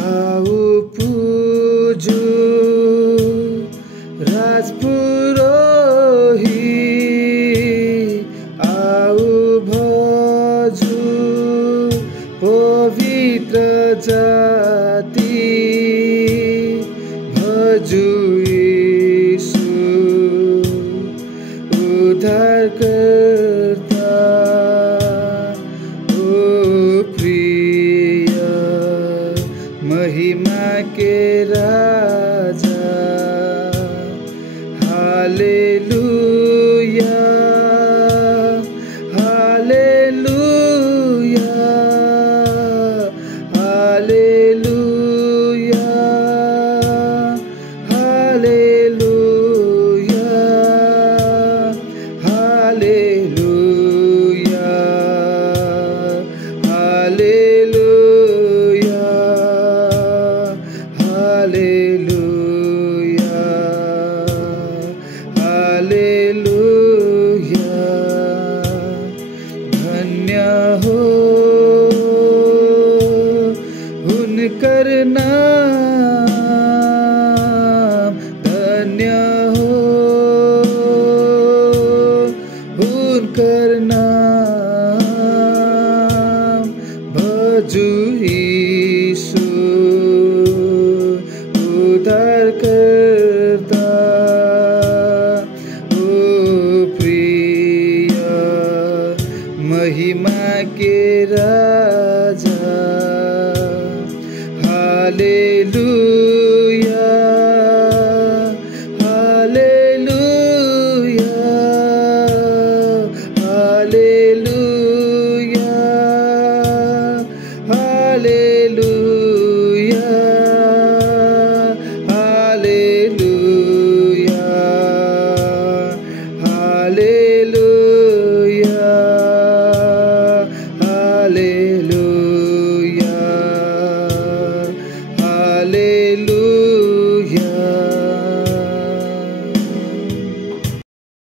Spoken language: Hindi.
आओ पूजू राजपुरोहित, आओ भजू पवित्र जाति, भजू यीशु उद्धारकर्ता। ओ प्रिय महिमा के राजा, hallelujah hallelujah hallelujah hallelujah hallelujah hallelujah hallelujah hallelujah. धन्य हो उनकर नाम, धन्य हो उनकर नाम, भजू यीशु उद्धारकर्ता। ओ प्रिय महिमा के राजा,